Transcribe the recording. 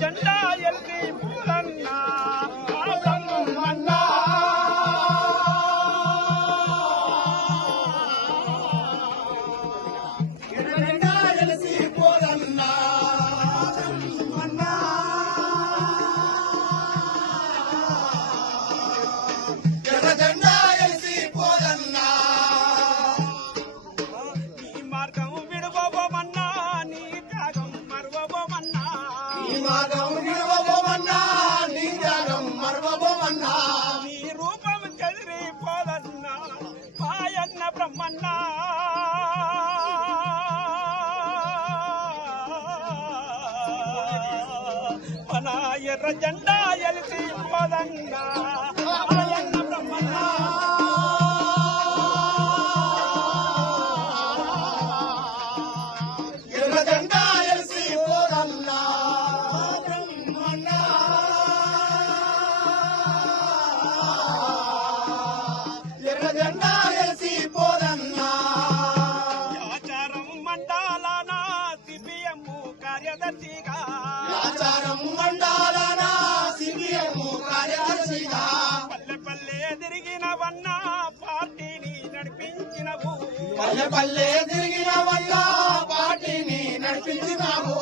జెండా ఎల్కి పూలన్నా బ్రహ్మన్నా మన ఎర్ర జెండా ఎలిసి పోదన్నా బ్రహ్మన్నా ఎర్ర జెండా ఎలిసి పోదన్నా ఎర్ర జెండా పల్లె పల్లె తిరిగినవన్నా పార్టీని నడిపించినవు పల్లె పల్లె తిరిగినవన్నా పార్టీని నడిపించినావు